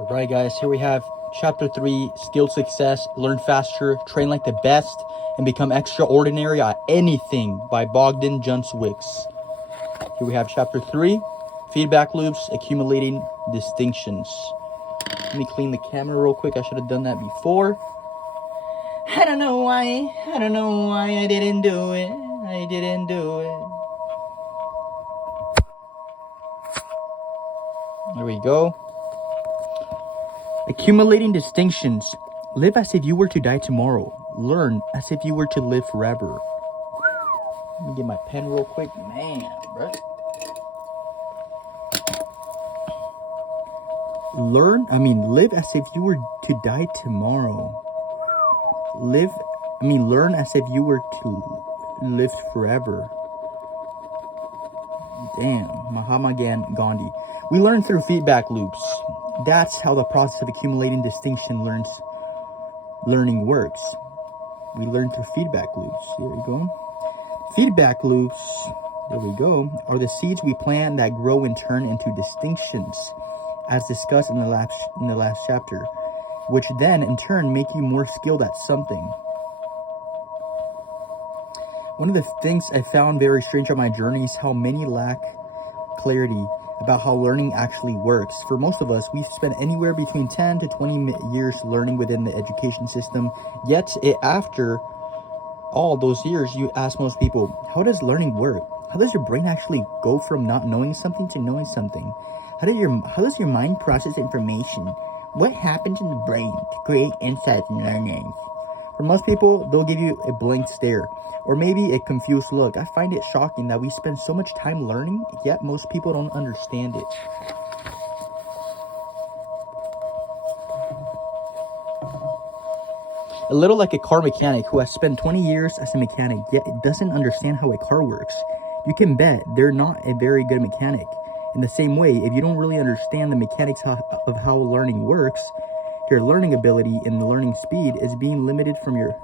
Alright guys, here we have chapter 3, Skilled Success, Learn Faster, Train Like the Best, and Become Extraordinary at Anything by Bogdan Juncewicz. Here we have chapter 3, Feedback Loops, Accumulating Distinctions. Let me clean the camera real quick, I should have done that before. I don't know why I didn't do it. There we go. Accumulating distinctions. Live as if you were to die tomorrow. Learn as if you were to live forever. Let me get my pen real quick. Man, bro. Live as if you were to die tomorrow. Learn as if you were to live forever. Damn, Mahatma Gandhi. We learn through feedback loops. That's how the process of accumulating distinction learning works. We learn through feedback loops. Here we go. Feedback loops, there we go, are the seeds we plant that grow and turn into distinctions, as discussed in the last chapter, which then in turn make you more skilled at something. One of the things I found very strange on my journey is how many lack clarity about how learning actually works. For most of us, we've spent anywhere between 10 to 20 years learning within the education system. Yet, after all those years, you ask most people, how does learning work? How does your brain actually go from not knowing something to knowing something? How does your mind process information? What happens in the brain to create insights and learning? For most people, they'll give you a blank stare, or maybe a confused look. I find it shocking that we spend so much time learning, yet most people don't understand it. A little like a car mechanic who has spent 20 years as a mechanic, yet doesn't understand how a car works. You can bet they're not a very good mechanic. In the same way, if you don't really understand the mechanics of how learning works, your learning ability and the learning speed is being limited from its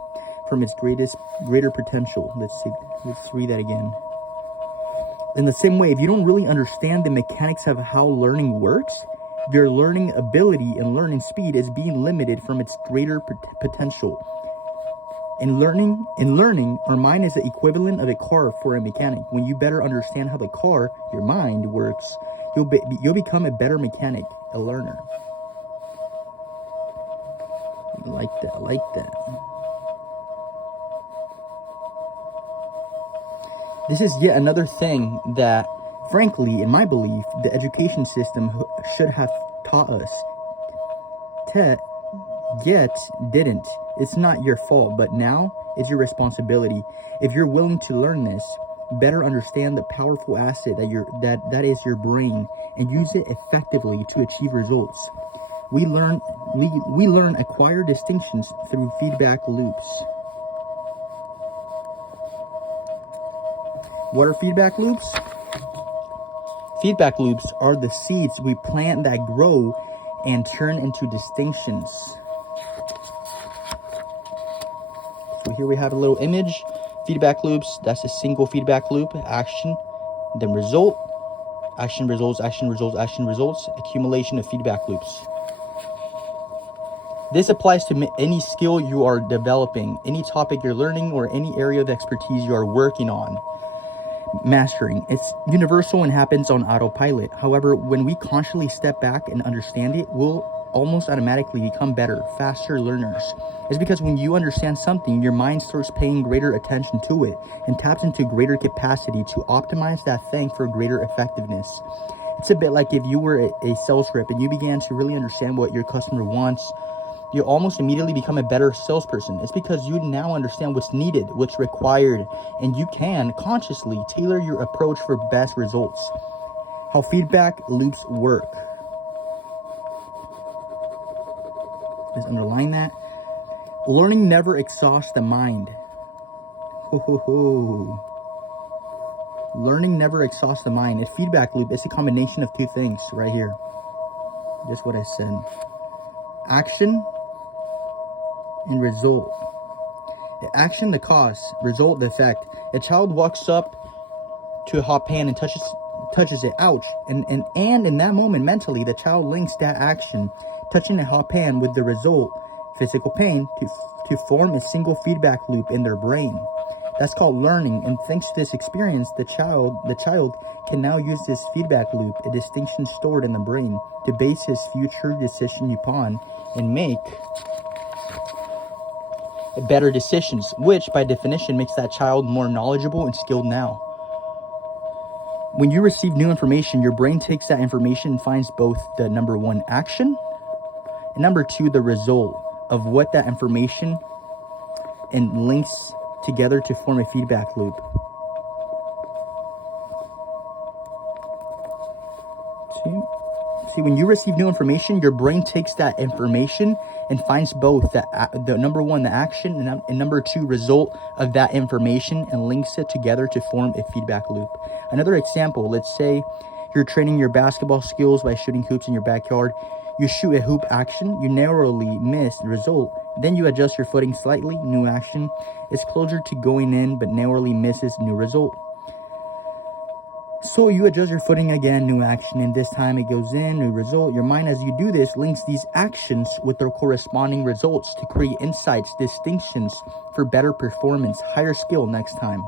greater potential. Let's read that again. In the same way, if you don't really understand the mechanics of how learning works, your learning ability and learning speed is being limited from its greater potential. In learning, our mind is the equivalent of a car for a mechanic. When you better understand how the car, your mind, works, you'll become a better mechanic, a learner. I like that. This is yet another thing that, frankly, in my belief, the education system should have taught us. Yet didn't. It's not your fault, but now it's your responsibility. If you're willing to learn this, better understand the powerful asset that is your brain, and use it effectively to achieve results. We learn acquired distinctions through feedback loops. What are feedback loops? Feedback loops are the seeds we plant that grow and turn into distinctions. So here we have a little image. Feedback loops, that's a single feedback loop. Action, then result. Action, results, action, results, action, results. Accumulation of feedback loops. This applies to any skill you are developing, any topic you're learning, or any area of expertise you are working on mastering. It's universal and happens on autopilot. However, when we consciously step back and understand it, we'll almost automatically become better, faster learners. It's because when you understand something, your mind starts paying greater attention to it and taps into greater capacity to optimize that thing for greater effectiveness. It's a bit like if you were a sales rep and you began to really understand what your customer wants, you almost immediately become a better salesperson. It's because you now understand what's needed, what's required, and you can consciously tailor your approach for best results. How feedback loops work. Let's underline that. Learning never exhausts the mind. Learning never exhausts the mind. A feedback loop is a combination of two things right here. That's what I said. Action and result. The action, the cause. Result, the effect. A child walks up to a hot pan and touches touches it, ouch. And in that moment, mentally, the child links that action, touching a hot pan, with the result, physical pain, to form a single feedback loop in their brain. That's called learning. And thanks to this experience, the child can now use this feedback loop, a distinction stored in the brain, to base his future decision upon and make better decisions, which by definition makes that child more knowledgeable and skilled now. When you receive new information, your brain takes that information and finds both the number one, action, and number two, the result of what that information, and links together to form a feedback loop. See, when you receive new information, your brain takes that information and finds both the number one, the action, and number two, result of that information, and links it together to form a feedback loop. Another example, let's say you're training your basketball skills by shooting hoops in your backyard. You shoot a hoop action, you narrowly miss the result. Then you adjust your footing slightly, new action. It's closer to going in, but narrowly misses, new result. So you adjust your footing again, new action, and this time it goes in, new result. Your mind, as you do this, links these actions with their corresponding results to create insights, distinctions for better performance, higher skill next time.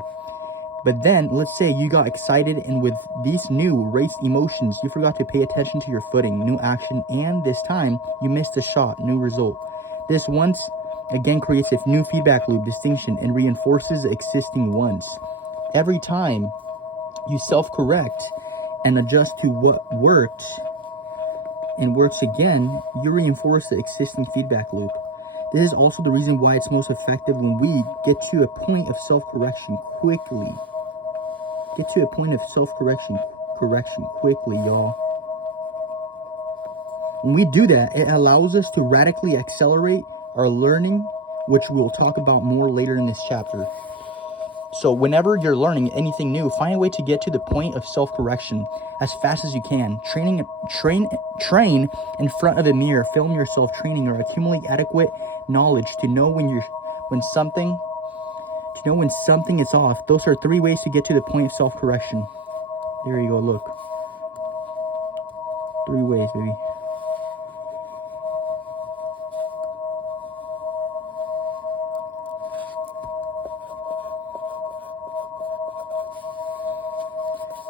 But then, let's say you got excited, and with these new raised emotions, you forgot to pay attention to your footing, new action, and this time you missed a shot, new result. This once again creates a new feedback loop, distinction, and reinforces existing ones. Every time you self-correct and adjust to what worked and works again, you reinforce the existing feedback loop. This is also the reason why it's most effective when we get to a point of self-correction quickly. Get to a point of self-correction quickly, y'all. When we do that, it allows us to radically accelerate our learning, which we'll talk about more later in this chapter. So whenever you're learning anything new, find a way to get to the point of self-correction as fast as you can. Train in front of a mirror, film yourself training, or accumulate adequate knowledge to know when something is off. Those are 3 ways to get to the point of self-correction. There you go, look. 3 ways, baby.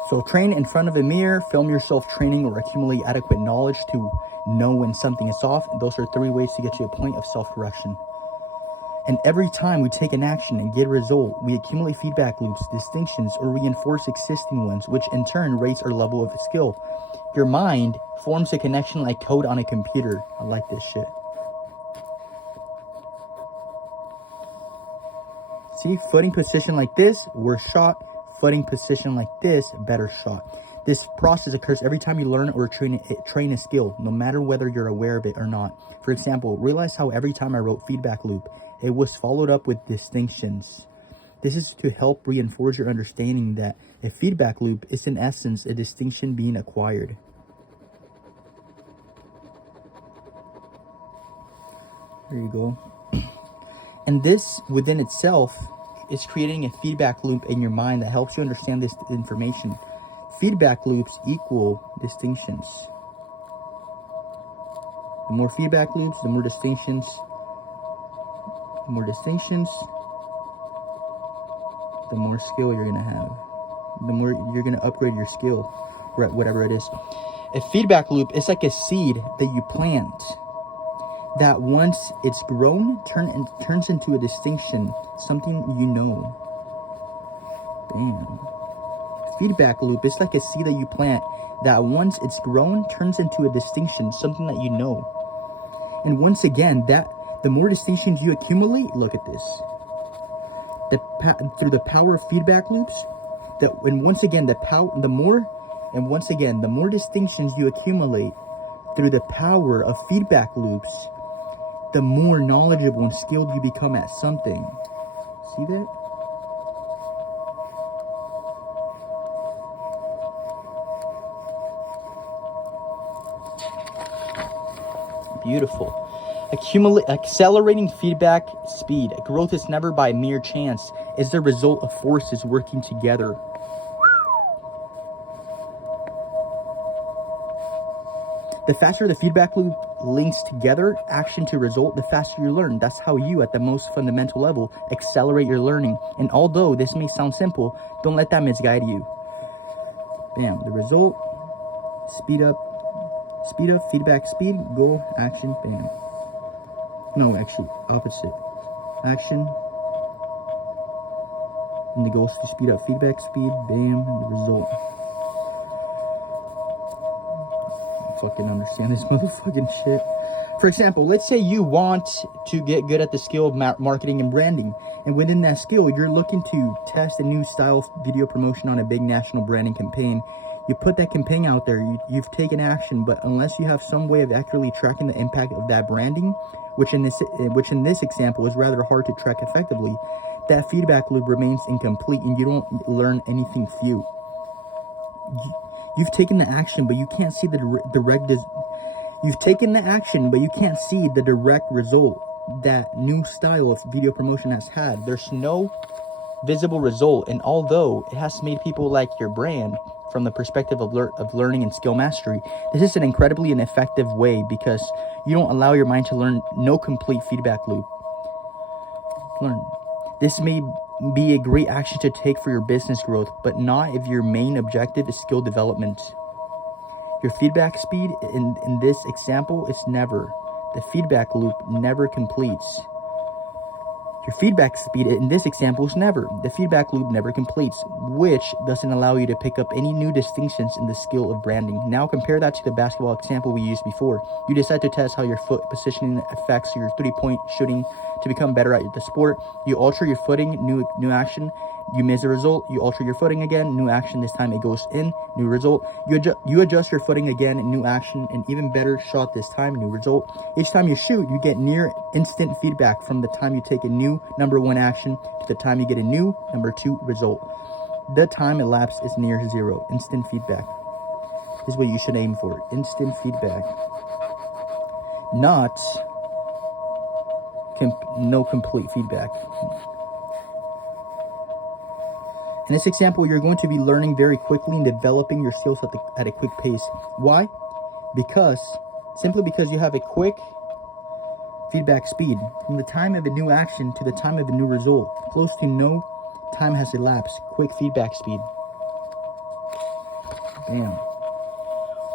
So train in front of a mirror, film yourself training, or accumulate adequate knowledge to know when something is off. Those are 3 ways to get to a point of self-correction. And every time we take an action and get a result, we accumulate feedback loops, distinctions, or reinforce existing ones, which in turn raise our level of skill. Your mind forms a connection like code on a computer. I like this shit. See, footing position like this, worse shot. Footing position like this, better shot. This process occurs every time you learn or train a skill, no matter whether you're aware of it or not. For example, realize how every time I wrote feedback loop, it was followed up with distinctions. This is to help reinforce your understanding that a feedback loop is in essence a distinction being acquired. There you go. And this within itself is creating a feedback loop in your mind that helps you understand this information. Feedback loops equal distinctions. The more feedback loops, the more distinctions. The more distinctions, the more skill you're going to have. The more you're going to upgrade your skill, whatever it is. A feedback loop is like a seed that you plant that once it's grown, turns into a distinction, something you know. Damn. Feedback loop is like a seed that you plant that once it's grown, turns into a distinction, something that you know. And once again, the more distinctions you accumulate, look at this. Through the power of feedback loops, the more distinctions you accumulate through the power of feedback loops, the more knowledgeable and skilled you become at something. See that? Beautiful. Accelerating feedback speed. Growth is never by mere chance. It's the result of forces working together. The faster the feedback loop links together, action to result, the faster you learn. That's how you, at the most fundamental level, accelerate your learning. And although this may sound simple, don't let that misguide you. Bam, the result, speed up, feedback speed, goal, action, bam. No, actually, opposite. Action, and the goal is to speed up feedback speed, bam, and the result. Fucking understand this motherfucking shit. For example, let's say you want to get good at the skill of marketing and branding, and within that skill you're looking to test a new style of video promotion on a big national branding campaign. You put that campaign out there, you've taken action, but unless you have some way of accurately tracking the impact of that branding, which in this example is rather hard to track effectively, that feedback loop remains incomplete and you don't learn anything new. You've taken the action, but you can't see the direct result that new style of video promotion has had. There's no visible result, and although it has made people like your brand from the perspective of learning and skill mastery, this is an incredibly ineffective way because you don't allow your mind to learn no complete feedback loop. This may be a great action to take for your business growth, but not if your main objective is skill development. Your feedback speed in this example is never. The feedback loop never completes. Your feedback speed in this example is never. The feedback loop never completes, which doesn't allow you to pick up any new distinctions in the skill of branding. Now compare that to the basketball example we used before. You decide to test how your foot positioning affects your three-point shooting to become better at the sport. You alter your footing, new action. You miss the result. You alter your footing again, new action. This time it goes in, new result. You adjust your footing again, new action, and even better shot this time, new result. Each time you shoot, you get near instant feedback from the time you take a new number 1 action to the time you get a new number 2 result. The time elapsed is near 0. Instant feedback is what you should aim for. Instant feedback, not no complete feedback. In this example, you're going to be learning very quickly and developing your skills at a quick pace. Why? Simply because you have a quick feedback speed. From the time of a new action to the time of a new result, close to no time has elapsed. Quick feedback speed. Bam.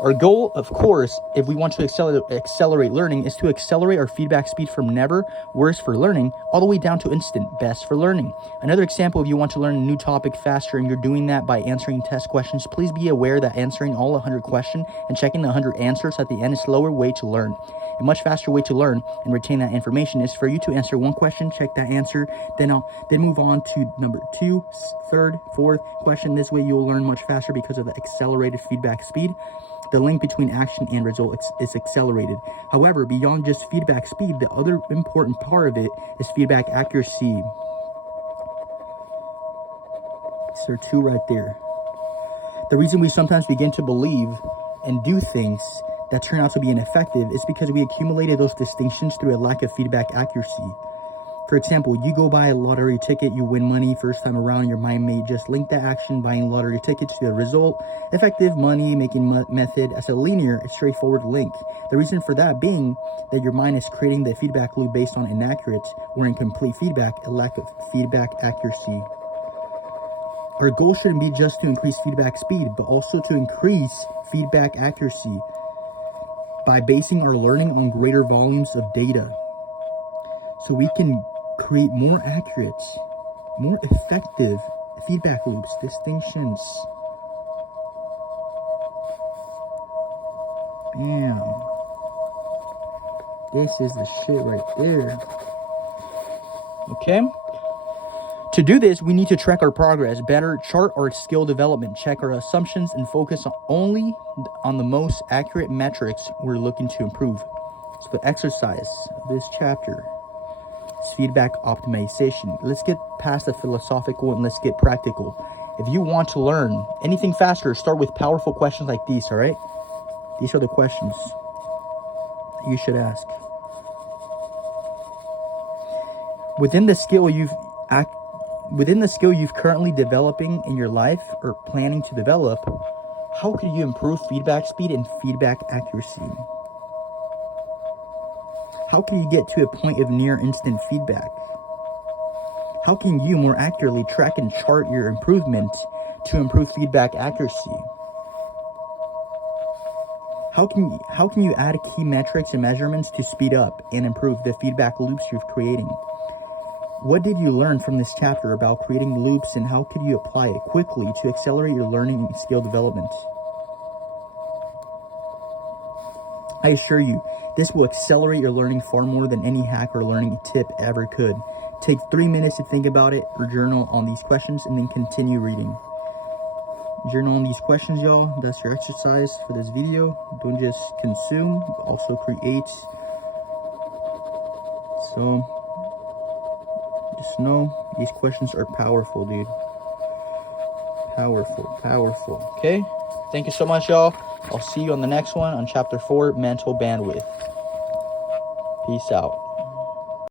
Our goal, of course, if we want to accelerate learning, is to accelerate our feedback speed from never, worst for learning, all the way down to instant, best for learning. Another example, if you want to learn a new topic faster and you're doing that by answering test questions, please be aware that answering all 100 questions and checking the 100 answers at the end is a slower way to learn. A much faster way to learn and retain that information is for you to answer one question, check that answer, then move on to number 2, 3rd, 4th question. This way you'll learn much faster because of the accelerated feedback speed. The link between action and result is accelerated. However, beyond just feedback speed, the other important part of it is feedback accuracy. So there are 2 right there. The reason we sometimes begin to believe and do things that turn out to be ineffective is because we accumulated those distinctions through a lack of feedback accuracy. For example, you go buy a lottery ticket, you win money first time around, your mind may just link that action, buying lottery tickets, to the result, effective money making method as a linear, straightforward link. The reason for that being that your mind is creating the feedback loop based on inaccurate or incomplete feedback, a lack of feedback accuracy. Our goal shouldn't be just to increase feedback speed, but also to increase feedback accuracy by basing our learning on greater volumes of data, so we can create more accurate, more effective feedback loops, distinctions. Bam. This is the shit right there. Okay? To do this, we need to track our progress, better chart our skill development, check our assumptions, and focus only on the most accurate metrics we're looking to improve. So the exercise of this chapter, feedback optimization. Let's get past the philosophical and let's get practical. If you want to learn anything faster, start with powerful questions like these, all right? These are the questions you should ask. Within the skill you've currently developing in your life or planning to develop, How could you improve feedback speed and feedback accuracy? How can you get to a point of near instant feedback? How can you more accurately track and chart your improvement to improve feedback accuracy? How can you add key metrics and measurements to speed up and improve the feedback loops you're creating? What did you learn from this chapter about creating loops, and how could you apply it quickly to accelerate your learning and skill development? I assure you, this will accelerate your learning far more than any hack or learning tip ever could. Take 3 minutes to think about it or journal on these questions and then continue reading. Journal on these questions, y'all. That's your exercise for this video. Don't just consume, also create. So, just know these questions are powerful, dude. Powerful. Okay? Thank you so much, y'all. I'll see you on the next one on Chapter 4, Mental Bandwidth. Peace out.